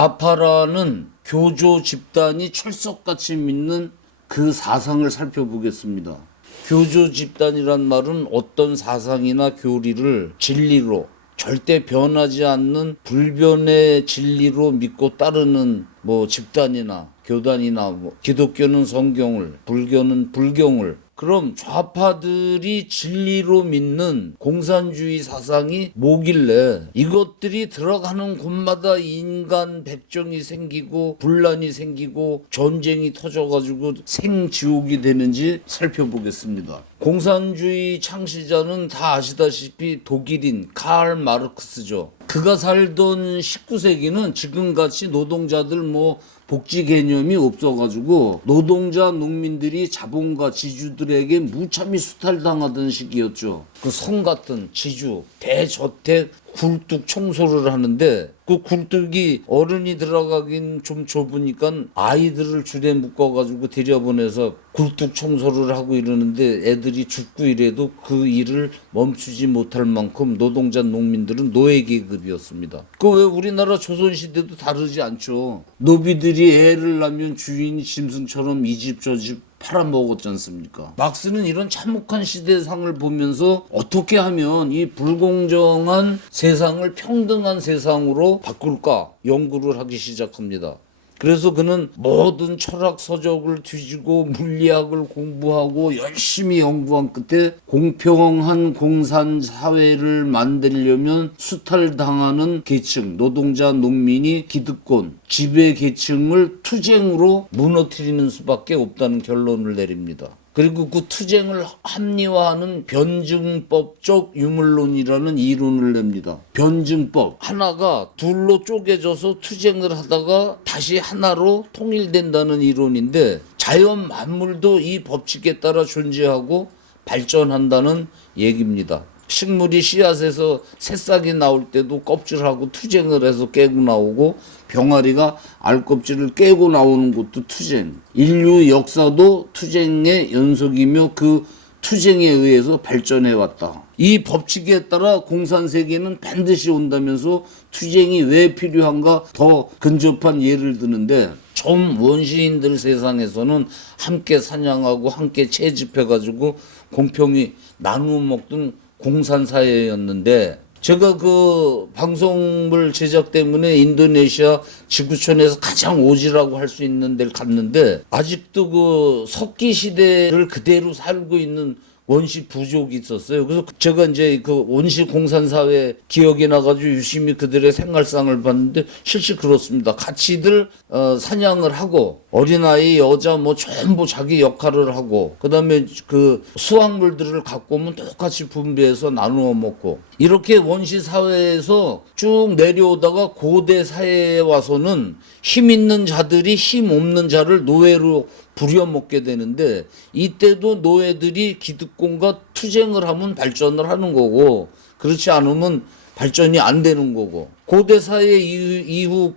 좌파라는 교조 집단이 철석같이 믿는 그 사상을 살펴보겠습니다. 교조 집단이란 말은 어떤 사상이나 교리를 진리로 절대 변하지 않는 불변의 진리로 믿고 따르는 집단이나 교단이나 기독교는 성경을, 불교는 불경을, 그럼 좌파들이 진리로 믿는 공산주의 사상이 뭐길래 이것들이 들어가는 곳마다 인간 백정이 생기고 분란이 생기고 전쟁이 터져가지고 생지옥이 되는지 살펴보겠습니다. 공산주의 창시자는 다 아시다시피 독일인 칼 마르크스죠. 그가 살던 19세기는 지금같이 노동자들 복지 개념이 없어가지고 노동자 농민들이 자본가 지주들에게 무참히 수탈당하던 시기였죠. 그 성 같은 지주 대저택 굴뚝 청소를 하는데 그 굴뚝이 어른이 들어가긴 좀 좁으니까 아이들을 줄에 묶어가지고 들여보내서 굴뚝 청소를 하고 이러는데 애들이 죽고 이래도 그 일을 멈추지 못할 만큼 노동자 농민들은 노예 계급이었습니다. 그 왜 우리나라 조선시대도 다르지 않죠. 노비들이 애를 낳으면 주인이 짐승처럼 이 집 저 집 팔아먹었지 않습니까? 막스는 이런 참혹한 시대상을 보면서 어떻게 하면 이 불공정한 세상을 평등한 세상으로 바꿀까 연구를 하기 시작합니다. 그래서 그는 모든 철학 서적을 뒤지고 물리학을 공부하고 열심히 연구한 끝에 공평한 공산 사회를 만들려면 수탈당하는 계층, 노동자, 농민이 기득권, 지배 계층을 투쟁으로 무너뜨리는 수밖에 없다는 결론을 내립니다. 그리고 그 투쟁을 합리화하는 변증법적 유물론이라는 이론을 냅니다. 변증법. 하나가 둘로 쪼개져서 투쟁을 하다가 다시 하나로 통일된다는 이론인데 자연 만물도 이 법칙에 따라 존재하고 발전한다는 얘기입니다. 식물이 씨앗에서 새싹이 나올 때도 껍질하고 투쟁을 해서 깨고 나오고 병아리가 알껍질을 깨고 나오는 것도 투쟁. 인류 역사도 투쟁의 연속이며 그 투쟁에 의해서 발전해왔다. 이 법칙에 따라 공산세계는 반드시 온다면서 투쟁이 왜 필요한가 더 근접한 예를 드는데 좀 원시인들 세상에서는 함께 사냥하고 함께 채집해가지고 공평히 나누어 먹던 공산사회였는데 제가 그 방송물 제작 때문에 인도네시아 지구촌에서 가장 오지라고 할 수 있는 데를 갔는데 아직도 그 석기 시대를 그대로 살고 있는 원시 부족이 있었어요. 그래서 제가 이제 그 원시 공산사회 기억이 나가지고 유심히 그들의 생활상을 봤는데 실제 그렇습니다. 같이들 사냥을 하고 어린아이 여자 전부 자기 역할을 하고 그다음에 그 수확물들을 갖고 오면 똑같이 분배해서 나누어 먹고 이렇게 원시 사회에서 쭉 내려오다가 고대 사회에 와서는 힘 있는 자들이 힘 없는 자를 노예로 부려먹게 되는데 이때도 노예들이 기득권과 투쟁을 하면 발전을 하는 거고 그렇지 않으면 발전이 안 되는 거고 고대 사회 이후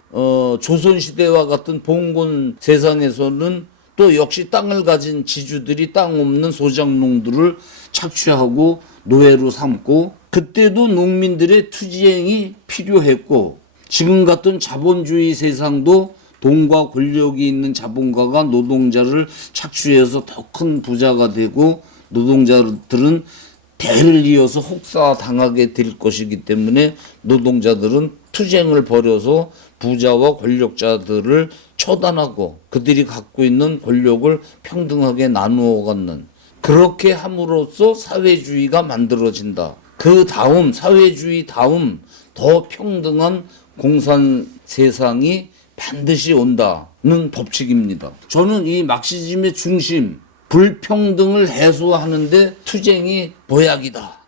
조선시대와 같은 봉건 세상에서는 또 역시 땅을 가진 지주들이 땅 없는 소작농들을 착취하고 노예로 삼고 그때도 농민들의 투쟁이 필요했고 지금 같은 자본주의 세상도 돈과 권력이 있는 자본가가 노동자를 착취해서 더 큰 부자가 되고 노동자들은 대를 이어서 혹사당하게 될 것이기 때문에 노동자들은 투쟁을 벌여서 부자와 권력자들을 처단하고 그들이 갖고 있는 권력을 평등하게 나누어 갖는 그렇게 함으로써 사회주의가 만들어진다. 그 다음 사회주의 다음 더 평등한 공산 세상이 반드시 온다는 법칙입니다. 저는 이 막시즘의 중심, 불평등을 해소하는데 투쟁이 보약이다.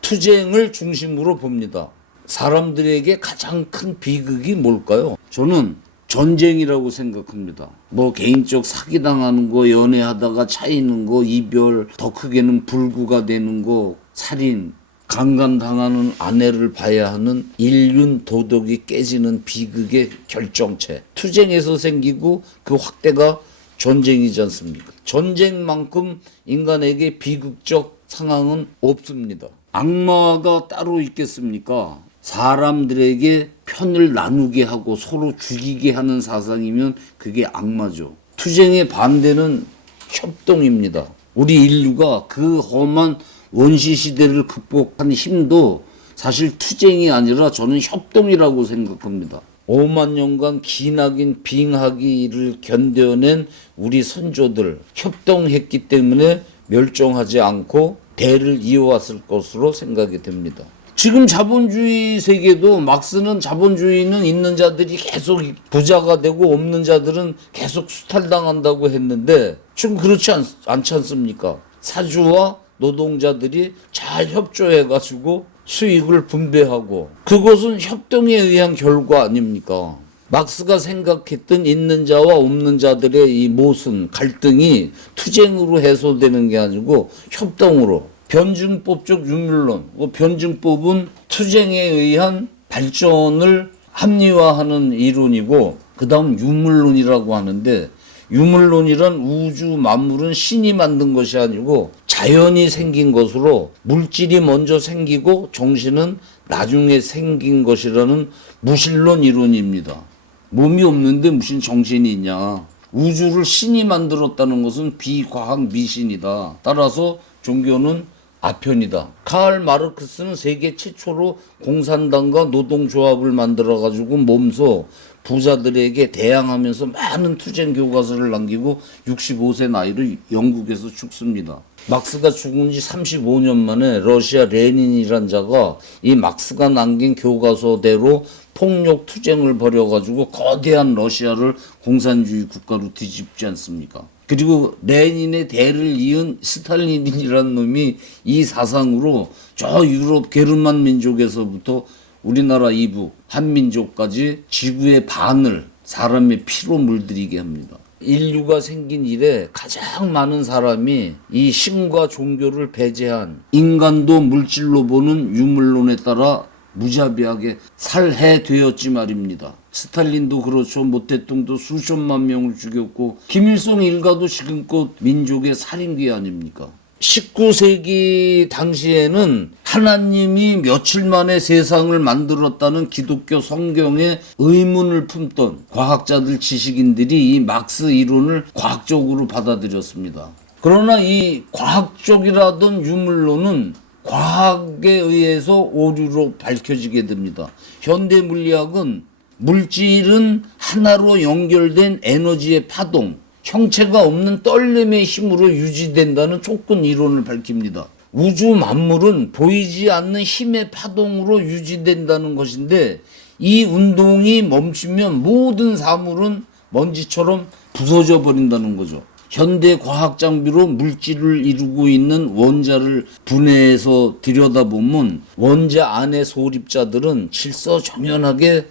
투쟁을 중심으로 봅니다. 사람들에게 가장 큰 비극이 뭘까요? 저는 전쟁이라고 생각합니다. 개인적 사기당하는 거, 연애하다가 차이는 거, 이별, 더 크게는 불구가 되는 거, 살인, 강간당하는 아내를 봐야 하는 인륜 도덕이 깨지는 비극의 결정체. 투쟁에서 생기고 그 확대가 전쟁이지 않습니까? 전쟁만큼 인간에게 비극적 상황은 없습니다. 악마가 따로 있겠습니까? 사람들에게 편을 나누게 하고 서로 죽이게 하는 사상이면 그게 악마죠. 투쟁의 반대는 협동입니다. 우리 인류가 그 험한 원시 시대를 극복한 힘도 사실 투쟁이 아니라 저는 협동이라고 생각합니다. 5만 년간 기나긴 빙하기를 견뎌낸 우리 선조들 협동했기 때문에 멸종하지 않고 대를 이어왔을 것으로 생각이 됩니다. 지금 자본주의 세계도 막스는 자본주의는 있는 자들이 계속 부자가 되고 없는 자들은 계속 수탈당한다고 했는데 지금 그렇지 않지 않습니까? 사주와 노동자들이 잘 협조해가지고 수익을 분배하고 그것은 협동에 의한 결과 아닙니까? 막스가 생각했던 있는 자와 없는 자들의 이 모순, 갈등이 투쟁으로 해소되는 게 아니고 협동으로. 변증법적 유물론, 변증법은 투쟁에 의한 발전을 합리화하는 이론이고 그 다음 유물론이라고 하는데 유물론이란 우주 만물은 신이 만든 것이 아니고 자연이 생긴 것으로 물질이 먼저 생기고 정신은 나중에 생긴 것이라는 무신론 이론입니다. 몸이 없는데 무슨 정신이 있냐. 우주를 신이 만들었다는 것은 비과학 미신이다. 따라서 종교는 아편이다. 카를 마르크스는 세계 최초로 공산당과 노동조합을 만들어가지고 몸소 부자들에게 대항하면서 많은 투쟁 교과서를 남기고 65세 나이로 영국에서 죽습니다. 막스가 죽은 지 35년 만에 러시아 레닌이란 자가 이 막스가 남긴 교과서대로 폭력 투쟁을 벌여가지고 거대한 러시아를 공산주의 국가로 뒤집지 않습니까? 그리고 레닌의 대를 이은 스탈린이라는 놈이 이 사상으로 저 유럽 게르만 민족에서부터 우리나라 이북 한민족까지 지구의 반을 사람의 피로 물들이게 합니다. 인류가 생긴 이래 가장 많은 사람이 이 신과 종교를 배제한 인간도 물질로 보는 유물론에 따라 무자비하게 살해되었지 말입니다. 스탈린도 그렇죠. 모태통도 수천만 명을 죽였고 김일성 일가도 지금껏 민족의 살인귀 아닙니까? 19세기 당시에는 하나님이 며칠 만에 세상을 만들었다는 기독교 성경에 의문을 품던 과학자들 지식인들이 이 막스 이론을 과학적으로 받아들였습니다. 그러나 이 과학적이라던 유물론은 과학에 의해서 오류로 밝혀지게 됩니다. 현대 물리학은 물질은 하나로 연결된 에너지의 파동, 형체가 없는 떨림의 힘으로 유지된다는 조건 이론을 밝힙니다. 우주 만물은 보이지 않는 힘의 파동으로 유지된다는 것인데 이 운동이 멈추면 모든 사물은 먼지처럼 부서져 버린다는 거죠. 현대 과학 장비로 물질을 이루고 있는 원자를 분해해서 들여다보면 원자 안의 소립자들은 질서정연하게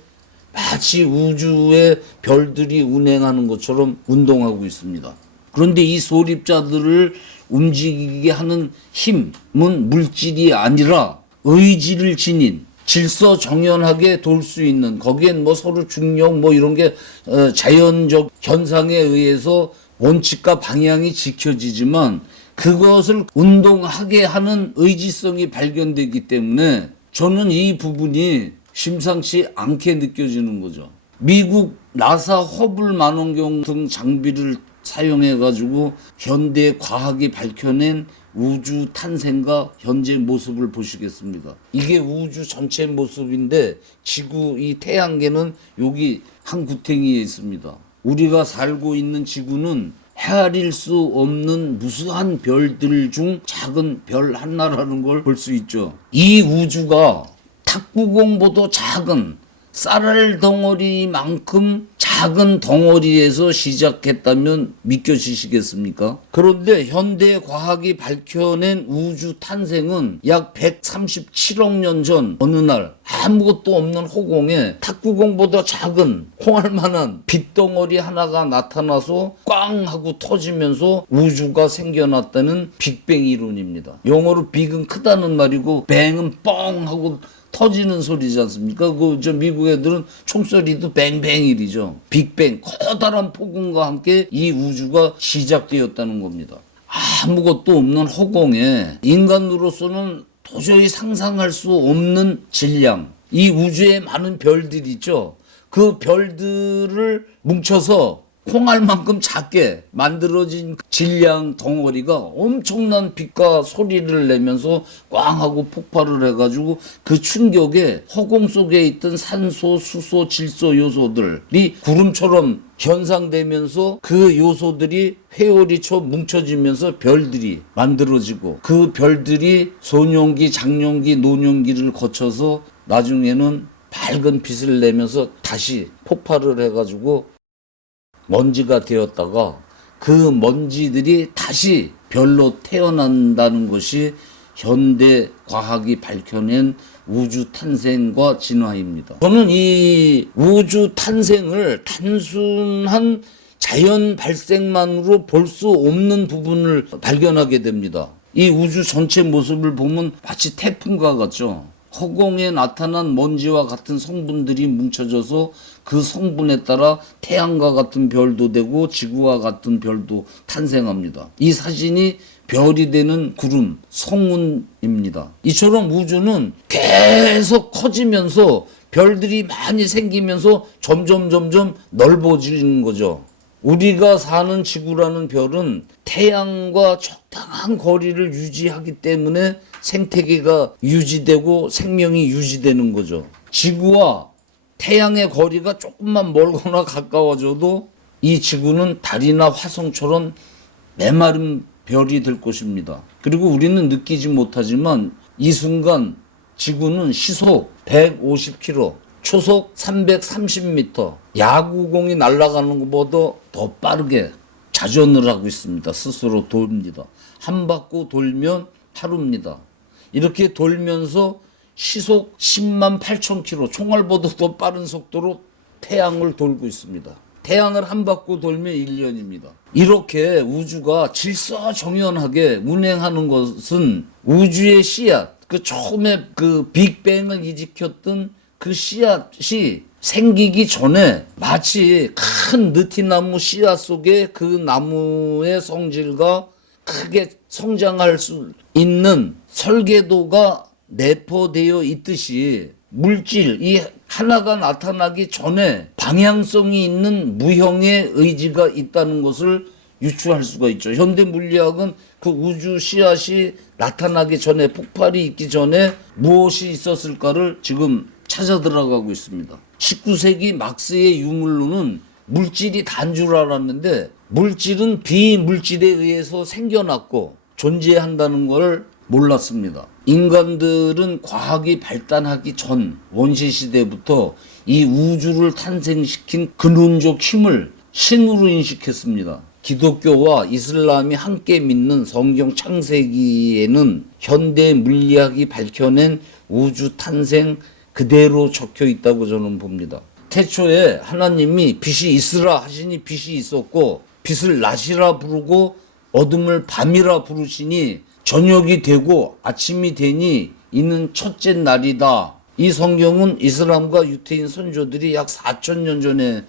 마치 우주의 별들이 운행하는 것처럼 운동하고 있습니다. 그런데 이 소립자들을 움직이게 하는 힘은 물질이 아니라 의지를 지닌 질서정연하게 돌 수 있는, 거기엔 뭐 서로 중력 뭐 이런 게 자연적 현상에 의해서 원칙과 방향이 지켜지지만 그것을 운동하게 하는 의지성이 발견되기 때문에 저는 이 부분이 심상치 않게 느껴지는 거죠. 미국 나사 허블 망원경 등 장비를 사용해 가지고 현대 과학이 밝혀낸 우주 탄생과 현재 모습을 보시겠습니다. 이게 우주 전체 모습인데 지구 이 태양계는 여기 한 구탱이에 있습니다. 우리가 살고 있는 지구는 헤아릴 수 없는 무수한 별들 중 작은 별 하나라는 걸 볼 수 있죠. 이 우주가 탁구공보다 작은 쌀알 덩어리만큼 작은 덩어리에서 시작했다면 믿겨지시겠습니까? 그런데 현대 과학이 밝혀낸 우주 탄생은 약 137억 년 전 어느 날 아무것도 없는 허공에 탁구공보다 작은 콩알만한 빛덩어리 하나가 나타나서 꽝 하고 터지면서 우주가 생겨났다는 빅뱅 이론입니다. 영어로 빅은 크다는 말이고 뱅은 뻥 하고 터지는 소리지 않습니까? 저 미국 애들은 총소리도 뱅뱅이리죠. 빅뱅, 커다란 폭음과 함께 이 우주가 시작되었다는 겁니다. 아무것도 없는 허공에 인간으로서는 도저히 상상할 수 없는 질량, 이 우주에 많은 별들이 있죠. 그 별들을 뭉쳐서 콩알만큼 작게 만들어진 질량 덩어리가 엄청난 빛과 소리를 내면서 꽝 하고 폭발을 해가지고 그 충격에 허공 속에 있던 산소, 수소, 질소 요소들이 구름처럼 현상되면서 그 요소들이 회오리쳐 뭉쳐지면서 별들이 만들어지고 그 별들이 소년기, 장년기, 노년기를 거쳐서 나중에는 밝은 빛을 내면서 다시 폭발을 해가지고 먼지가 되었다가 그 먼지들이 다시 별로 태어난다는 것이 현대 과학이 밝혀낸 우주 탄생과 진화입니다. 저는 이 우주 탄생을 단순한 자연 발생만으로 볼 수 없는 부분을 발견하게 됩니다. 이 우주 전체 모습을 보면 마치 태풍과 같죠. 허공에 나타난 먼지와 같은 성분들이 뭉쳐져서 그 성분에 따라 태양과 같은 별도 되고 지구와 같은 별도 탄생합니다. 이 사진이 별이 되는 구름, 성운입니다. 이처럼 우주는 계속 커지면서 별들이 많이 생기면서 점점 넓어지는 거죠. 우리가 사는 지구라는 별은 태양과 적당한 거리를 유지하기 때문에 생태계가 유지되고 생명이 유지되는 거죠. 지구와 태양의 거리가 조금만 멀거나 가까워져도 이 지구는 달이나 화성처럼 메마른 별이 될 것입니다. 그리고 우리는 느끼지 못하지만 이 순간 지구는 시속 150km, 초속 330m, 야구공이 날아가는 것보다 더 빠르게 자전을 하고 있습니다. 스스로 돕니다. 한 바퀴 돌면 하루입니다. 이렇게 돌면서 시속 10만 8천 km, 총알보다 더 빠른 속도로 태양을 돌고 있습니다. 태양을 한 바퀴 돌면 1년입니다. 이렇게 우주가 질서정연하게 운행하는 것은 우주의 씨앗, 그 처음에 그 빅뱅을 일으켰던 그 씨앗이 생기기 전에 마치 큰 느티나무 씨앗 속에 그 나무의 성질과 크게 성장할 수 있는 설계도가 내포되어 있듯이 물질 이 하나가 나타나기 전에 방향성이 있는 무형의 의지가 있다는 것을 유추할 수가 있죠. 현대 물리학은 그 우주 씨앗이 나타나기 전에 폭발이 있기 전에 무엇이 있었을까를 지금 찾아 들어가고 있습니다. 19세기 막스의 유물론은 물질이 단 줄 알았는데 물질은 비물질에 의해서 생겨났고 존재한다는 걸 몰랐습니다. 인간들은 과학이 발달하기 전 원시 시대부터 이 우주를 탄생시킨 근원적 힘을 신으로 인식했습니다. 기독교와 이슬람이 함께 믿는 성경 창세기에는 현대 물리학이 밝혀낸 우주 탄생 그대로 적혀 있다고 저는 봅니다. 태초에 하나님이 빛이 있으라 하시니 빛이 있었고 빛을 낮이라 부르고 어둠을 밤이라 부르시니 저녁이 되고 아침이 되니 이는 첫째 날이다. 이 성경은 이슬람과 유태인 선조들이 약 4,000년 전에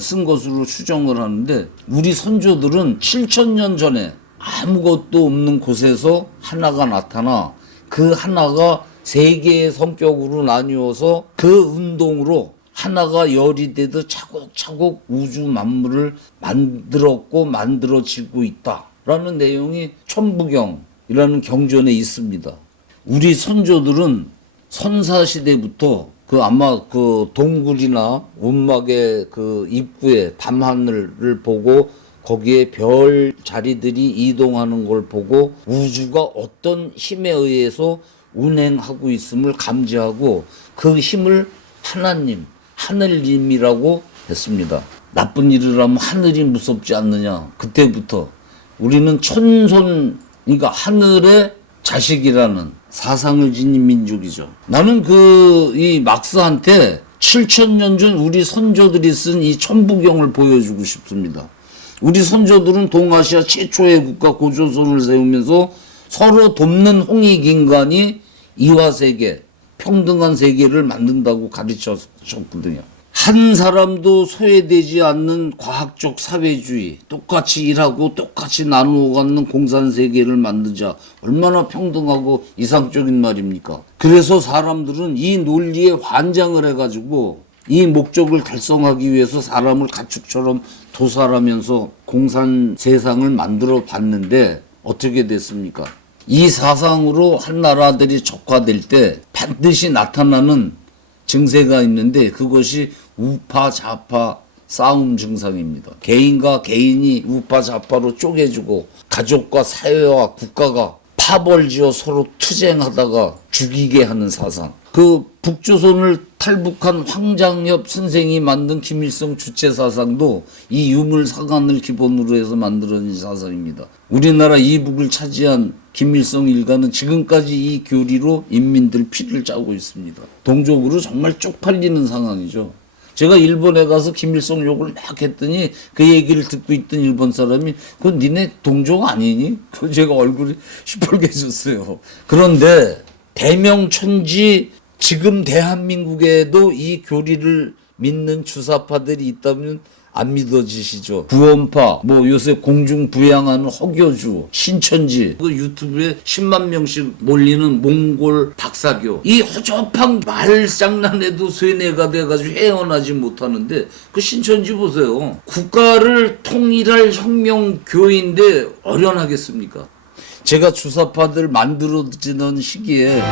쓴 것으로 추정을 하는데 우리 선조들은 7,000년 전에 아무것도 없는 곳에서 하나가 나타나 그 하나가 세 개의 성격으로 나뉘어서 그 운동으로 하나가 열이 되듯 차곡차곡 우주 만물을 만들었고 만들어지고 있다라는 내용이 천부경이라는 경전에 있습니다. 우리 선조들은 선사시대부터 그 아마 그 동굴이나 운막의 그 입구에 밤하늘을 보고 거기에 별 자리들이 이동하는 걸 보고 우주가 어떤 힘에 의해서 운행하고 있음을 감지하고 그 힘을 하나님, 하늘님이라고 했습니다. 나쁜 일을 하면 하늘이 무섭지 않느냐. 그때부터 우리는 천손, 그러니까 하늘의 자식이라는 사상을 지닌 민족이죠. 나는 이 막스한테 7,000년 전 우리 선조들이 쓴 이 천부경을 보여주고 싶습니다. 우리 선조들은 동아시아 최초의 국가 고조선을 세우면서 서로 돕는 홍익인간이 이화세계, 평등한 세계를 만든다고 가르쳤거든요. 한 사람도 소외되지 않는 과학적 사회주의, 똑같이 일하고 똑같이 나누어 갖는 공산세계를 만들자. 얼마나 평등하고 이상적인 말입니까? 그래서 사람들은 이 논리에 환장을 해가지고 이 목적을 달성하기 위해서 사람을 가축처럼 도살하면서 공산 세상을 만들어 봤는데 어떻게 됐습니까? 이 사상으로 한 나라들이 적화될 때 반드시 나타나는 증세가 있는데 그것이 우파 좌파 싸움 증상입니다. 개인과 개인이 우파 좌파로 쪼개지고 가족과 사회와 국가가 파벌지어 서로 투쟁하다가 죽이게 하는 사상. 그 북조선을 탈북한 황장엽 선생이 만든 김일성 주체 사상도 이 유물사관을 기본으로 해서 만들어진 사상입니다. 우리나라 이북을 차지한 김일성 일가는 지금까지 이 교리로 인민들 피를 짜고 있습니다. 동족으로 정말 쪽팔리는 상황이죠. 제가 일본에 가서 김일성 욕을 막 했더니 그 얘기를 듣고 있던 일본 사람이 그건 니네 동족 아니니? 그 제가 얼굴이 시뻘개졌어요. 그런데 대명천지 지금 대한민국에도 이 교리를 믿는 주사파들이 있다면 안 믿어지시죠? 구원파, 뭐 요새 공중부양하는 허교주, 신천지, 그 유튜브에 10만 명씩 몰리는 몽골 박사교. 이 허접한 말장난에도 쇠뇌가 돼가지고 헤어나지 못하는데 그 신천지 보세요. 국가를 통일할 혁명교인데 어련하겠습니까? 제가 주사파들 만들어지는 시기에